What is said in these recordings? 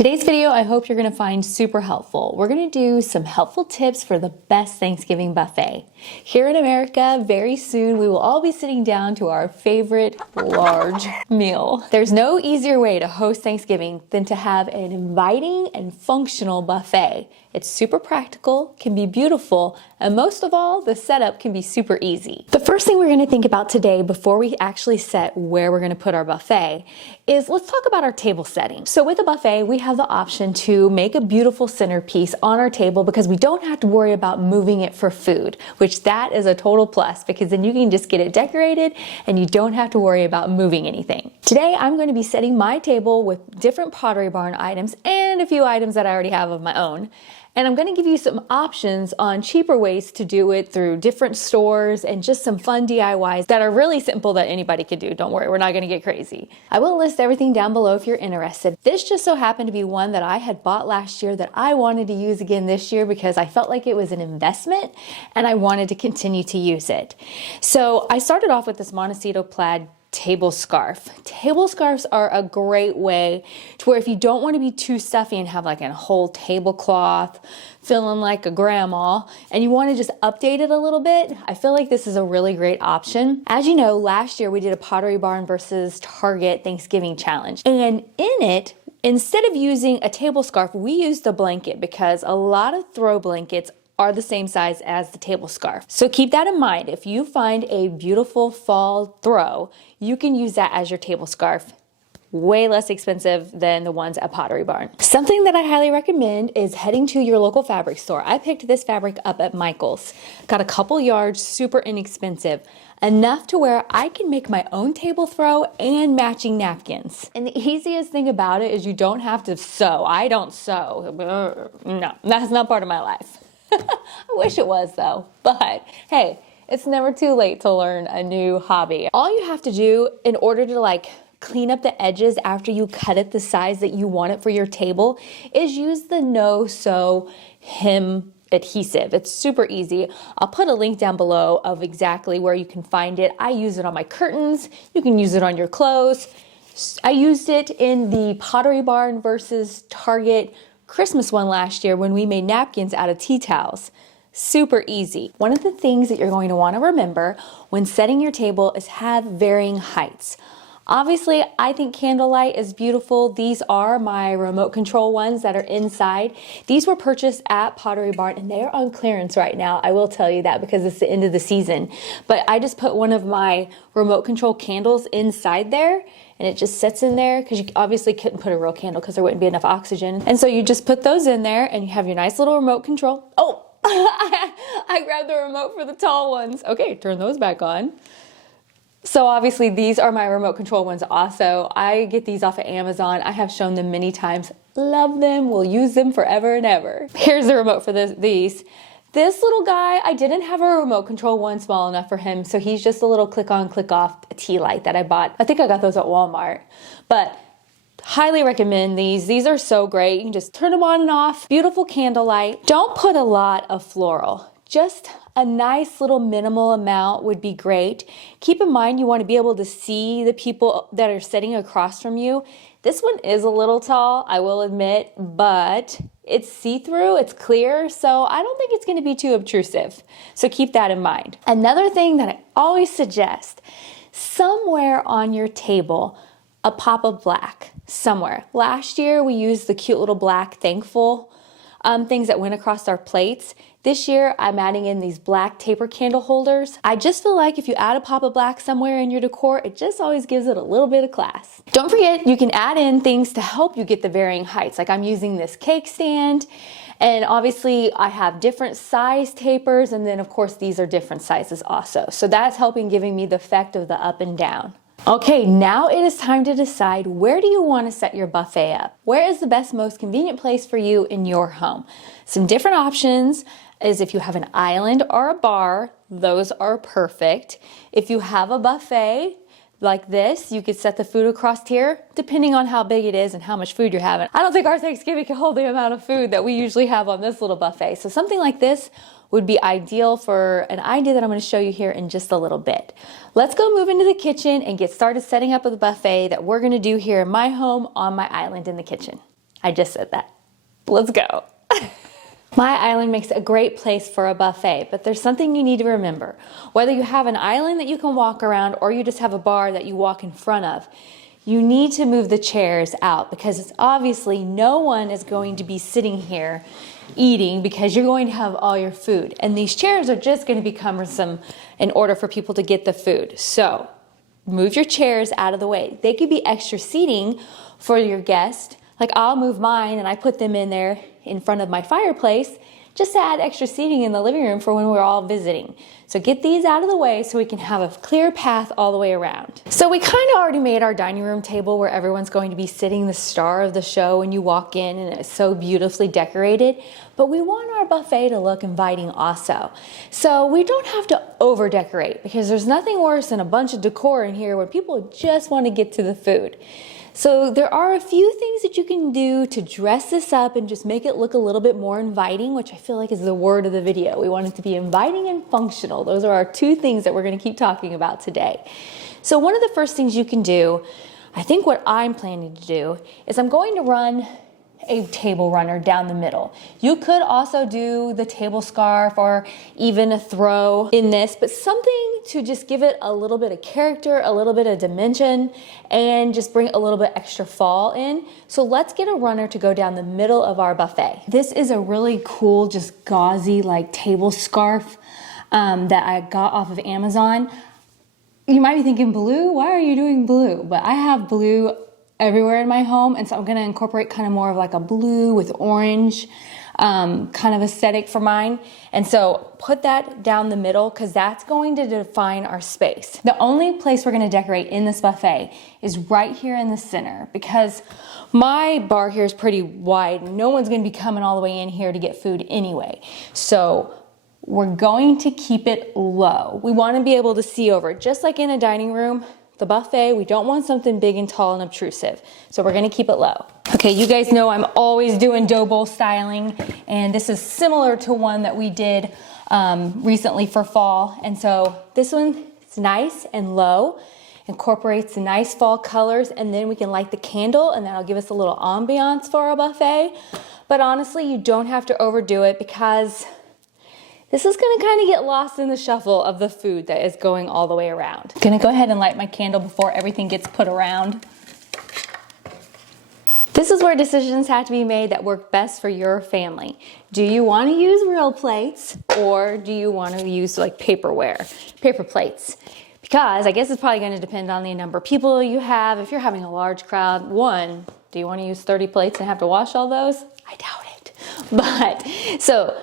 Today's video, I hope you're gonna find super helpful. We're gonna do some helpful tips for the best Thanksgiving buffet. Here in America, very soon, we will all be sitting down to our favorite large meal. There's no easier way to host Thanksgiving than to have an inviting and functional buffet. It's super practical, can be beautiful, and most of all, the setup can be super easy. The first thing we're gonna think about today before we actually set where we're gonna put our buffet is let's talk about our table setting. So with a buffet, we have the option to make a beautiful centerpiece on our table because we don't have to worry about moving it for food, which that is a total plus because then you can just get it decorated and you don't have to worry about moving anything. Today, I'm going to be setting my table with different Pottery Barn items and a few items that I already have of my own. And I'm going to give you some options on cheaper ways to do it through different stores and just some fun DIYs that are really simple that anybody could do. Don't worry, we're not going to get crazy. I will list everything down below if you're interested. This just so happened to be one that I had bought last year that I wanted to use again this year because I felt like it was an investment and I wanted to continue to use it. So I started off with this Montecito plaid table scarf. Table scarves are a great way to where if you don't want to be too stuffy and have like a whole tablecloth feeling like a grandma and you want to just update it a little bit, I feel like this is a really great option. As you know, last year we did a Pottery Barn versus Target Thanksgiving challenge, and in it, instead of using a table scarf, we used a blanket because a lot of throw blankets are the same size as the table scarf. So keep that in mind. If you find a beautiful fall throw, you can use that as your table scarf. Way less expensive than the ones at Pottery Barn. Something that I highly recommend is heading to your local fabric store. I picked this fabric up at Michael's. Got a couple yards, super inexpensive. Enough to where I can make my own table throw and matching napkins. And the easiest thing about it is you don't have to sew. I don't sew. No, that's not part of my life. I wish it was though, but hey, it's never too late to learn a new hobby. All you have to do in order to clean up the edges after you cut it the size that you want it for your table is use the no-sew hem adhesive. It's super easy. I'll put a link down below of exactly where you can find it. I use it on my curtains. You can use it on your clothes. I used it in the Pottery Barn versus Target Christmas one last year when we made napkins out of tea towels. Super easy. One of the things that you're going to want to remember when setting your table is have varying heights. Obviously, I think candlelight is beautiful. These are my remote control ones that are inside. These were purchased at Pottery Barn and they are on clearance right now. I will tell you that because it's the end of the season. But I just put one of my remote control candles inside there and it just sits in there because you obviously couldn't put a real candle because there wouldn't be enough oxygen. And so you just put those in there and you have your nice little remote control. Oh, I grabbed the remote for the tall ones. Okay, turn those back on. So obviously these are my remote control ones also. I get these off of Amazon. I have shown them many times. Love them. We'll use them forever and ever. Here's the remote for these. This little guy, I didn't have a remote control one small enough for him, so he's just a little click on, click off tea light that I bought. I think I got those at Walmart, but highly recommend these. These are so great. You can just turn them on and off. Beautiful candlelight. Don't put a lot of floral. Just a nice little minimal amount would be great. Keep in mind you want to be able to see the people that are sitting across from you. This one is a little tall, I will admit, but it's see-through, it's clear, so I don't think it's going to be too obtrusive. So keep that in mind. Another thing that I always suggest, somewhere on your table, a pop of black, somewhere. Last year we used the cute little black thankful things that went across our plates. This year, I'm adding in these black taper candle holders. I just feel like if you add a pop of black somewhere in your decor, it just always gives it a little bit of class. Don't forget, you can add in things to help you get the varying heights. Like I'm using this cake stand, and obviously I have different size tapers, and then of course these are different sizes also. So that's helping giving me the effect of the up and down. Okay, now it is time to decide where do you want to set your buffet up? Where is the best, most convenient place for you in your home? Some different options is if you have an island or a bar, those are perfect. If you have a buffet like this, you could set the food across here, depending on how big it is and how much food you're having. I don't think our Thanksgiving can hold the amount of food that we usually have on this little buffet. So something like this would be ideal for an idea that I'm going to show you here in just a little bit. Let's go move into the kitchen and get started setting up the buffet that we're going to do here in my home on my island in the kitchen. I just said that. Let's go. My island makes a great place for a buffet, but there's something you need to remember. Whether you have an island that you can walk around or you just have a bar that you walk in front of, you need to move the chairs out because it's obviously no one is going to be sitting here eating because you're going to have all your food. And these chairs are just going to be cumbersome in order for people to get the food. So move your chairs out of the way. They could be extra seating for your guest. Like I'll move mine and I put them in there in front of my fireplace just to add extra seating in the living room for when we're all visiting. So get these out of the way so we can have a clear path all the way around. So we kind of already made our dining room table where everyone's going to be sitting, the star of the show when you walk in, and it's so beautifully decorated. But we want our buffet to look inviting also. So we don't have to over decorate because there's nothing worse than a bunch of decor in here where people just want to get to the food. So there are a few things that you can do to dress this up and just make it look a little bit more inviting, which I feel like is the word of the video. We want it to be inviting and functional. Those are our two things that we're going to keep talking about today. So one of the first things you can do, I think what I'm planning to do, is I'm going to run a table runner down the middle. You could also do the table scarf or even a throw in this, but something to just give it a little bit of character, a little bit of dimension, and just bring a little bit extra fall in. So let's get a runner to go down the middle of our buffet. This is a really cool, just gauzy like table scarf that I got off of Amazon. You might be thinking, blue? Why are you doing blue? But I have blue everywhere in my home, and so I'm going to incorporate kind of more of like a blue with orange kind of aesthetic for mine. And so put that down the middle because that's going to define our space. The only place we're going to decorate in this buffet is right here in the center because my bar here is pretty wide. No one's going to be coming all the way in here to get food anyway. So we're going to keep it low. We want to be able to see over it, just like in a dining room. The buffet, we don't want something big and tall and obtrusive. So we're gonna keep it low. Okay, you guys know I'm always doing dough bowl styling, and this is similar to one that we did recently for fall. And so this one is nice and low, incorporates the nice fall colors, and then we can light the candle and that'll give us a little ambiance for our buffet. But honestly, you don't have to overdo it because this is gonna kind of get lost in the shuffle of the food that is going all the way around. I'm gonna go ahead and light my candle before everything gets put around. This is where decisions have to be made that work best for your family. Do you wanna use real plates or do you wanna use like paper plates? Because I guess it's probably gonna depend on the number of people you have. If you're having a large crowd, one, do you wanna use 30 plates and have to wash all those? I doubt it. But, so,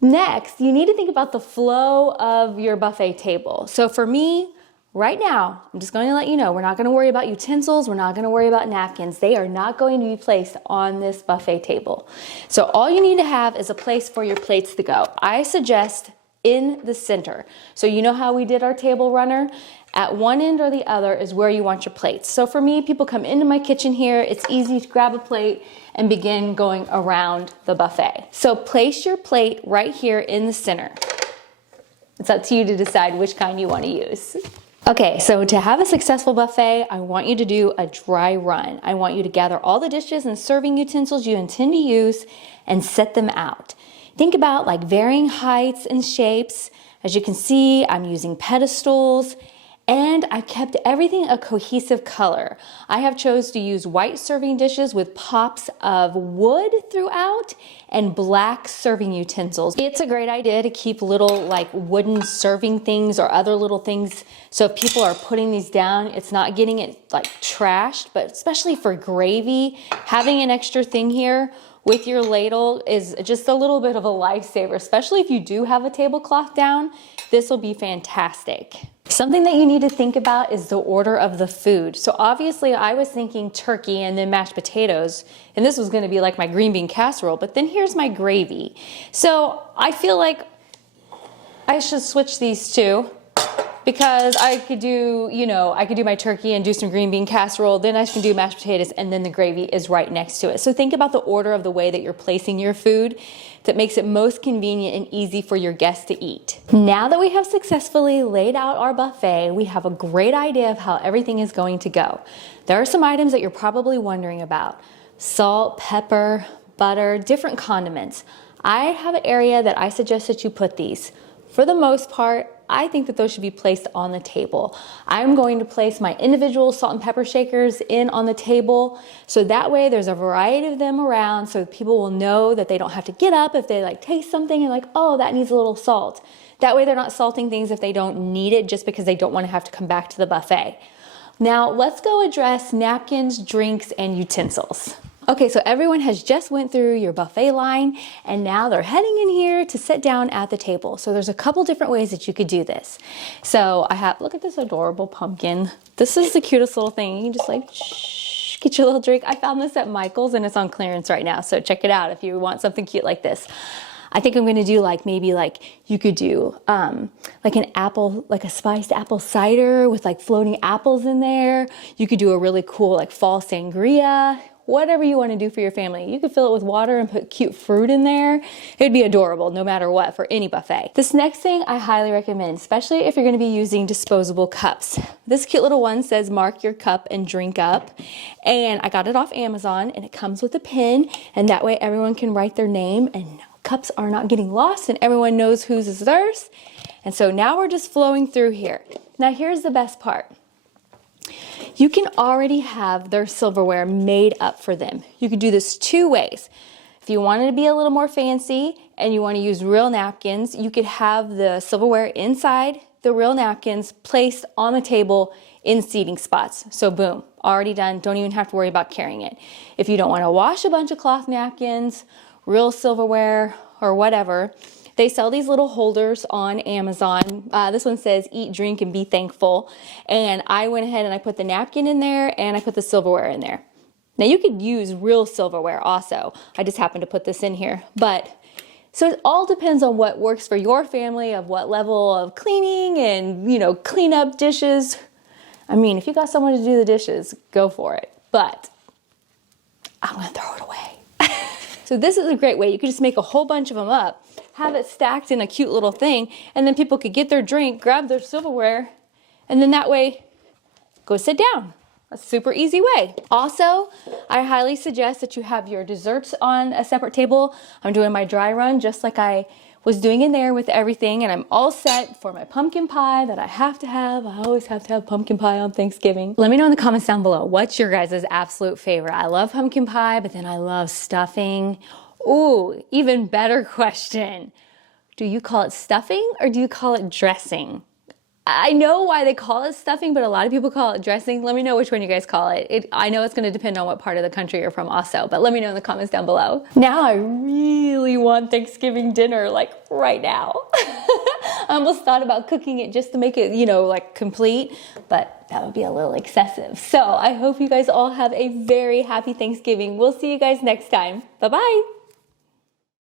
next, you need to think about the flow of your buffet table. So for me, right now, I'm just going to let you know, we're not going to worry about utensils. We're not going to worry about napkins. They are not going to be placed on this buffet table. So all you need to have is a place for your plates to go. I suggest in the center. So you know how we did our table runner? At one end or the other is where you want your plates. So for me, people come into my kitchen here. It's easy to grab a plate and begin going around the buffet. So place your plate right here in the center. It's up to you to decide which kind you want to use. Okay, so to have a successful buffet, I want you to do a dry run. I want you to gather all the dishes and serving utensils you intend to use and set them out. Think about like varying heights and shapes. As you can see, I'm using pedestals. And I kept everything a cohesive color. I have chose to use white serving dishes with pops of wood throughout and black serving utensils. It's a great idea to keep little like wooden serving things or other little things. So if people are putting these down, it's not getting it like trashed, but especially for gravy, having an extra thing here with your ladle is just a little bit of a lifesaver, especially if you do have a tablecloth down. This will be fantastic. Something that you need to think about is the order of the food. So obviously I was thinking turkey and then mashed potatoes, and this was gonna be like my green bean casserole, but then here's my gravy. So I feel like I should switch these two because I could do, I could do my turkey and do some green bean casserole, then I can do mashed potatoes, and then the gravy is right next to it. So think about the order of the way that you're placing your food that makes it most convenient and easy for your guests to eat. Now that we have successfully laid out our buffet, we have a great idea of how everything is going to go. There are some items that you're probably wondering about. salt, pepper, butter, different condiments. I have an area that I suggest that you put these. For the most part, I think that those should be placed on the table. I'm going to place my individual salt and pepper shakers in on the table, so that way there's a variety of them around, so people will know that they don't have to get up if they like taste something and like, oh, that needs a little salt. That way they're not salting things if they don't need it just because they don't want to have to come back to the buffet. Now let's go address napkins, drinks, and utensils. Okay, so everyone has just went through your buffet line and now they're heading in here to sit down at the table. So there's a couple different ways that you could do this. So I have, look at this adorable pumpkin. This is the cutest little thing. You can just like, shh, get your little drink. I found this at Michael's and it's on clearance right now. So check it out if you want something cute like this. I think I'm gonna do like, maybe like you could do like an apple, like a spiced apple cider with like floating apples in there. You could do a really cool like fall sangria. Whatever you want to do for your family. You could fill it with water and put cute fruit in there. It'd be adorable no matter what for any buffet. This next thing I highly recommend, especially if you're going to be using disposable cups. This cute little one says mark your cup and drink up. And I got it off Amazon and it comes with a pin, and that way everyone can write their name and cups are not getting lost and everyone knows whose is theirs. And so now we're just flowing through here. Now here's the best part. You can already have their silverware made up for them. You could do this two ways. If you wanted to be a little more fancy and you want to use real napkins, you could have the silverware inside the real napkins placed on the table in seating spots. So boom, already done. Don't even have to worry about carrying it. If you don't want to wash a bunch of cloth napkins, real silverware, or whatever, they sell these little holders on Amazon. This one says eat, drink, and be thankful. And I went ahead and I put the napkin in there and I put the silverware in there. Now you could use real silverware also. I just happened to put this in here. But so it all depends on what works for your family, of what level of cleaning and, you know, clean up dishes. I mean, if you got someone to do the dishes, go for it. But I'm gonna throw it away. So this is a great way. You could just make a whole bunch of them up, have it stacked in a cute little thing, and then people could get their drink, grab their silverware, and then that way, go sit down. A super easy way. Also, I highly suggest that you have your desserts on a separate table. I'm doing my dry run just like I was doing in there with everything, and I'm all set for my pumpkin pie that I have to have. I always have to have pumpkin pie on Thanksgiving. Let me know in the comments down below, what's your guys' absolute favorite? I love pumpkin pie, but then I love stuffing. Ooh, even better question. Do you call it stuffing or do you call it dressing? I know why they call it stuffing, but a lot of people call it dressing. Let me know which one you guys call it. I know it's going to depend on what part of the country you're from also, but let me know in the comments down below. Now I really want Thanksgiving dinner, like right now. I almost thought about cooking it just to make it, you know, like complete, but that would be a little excessive. So I hope you guys all have a very happy Thanksgiving. We'll see you guys next time. Bye-bye.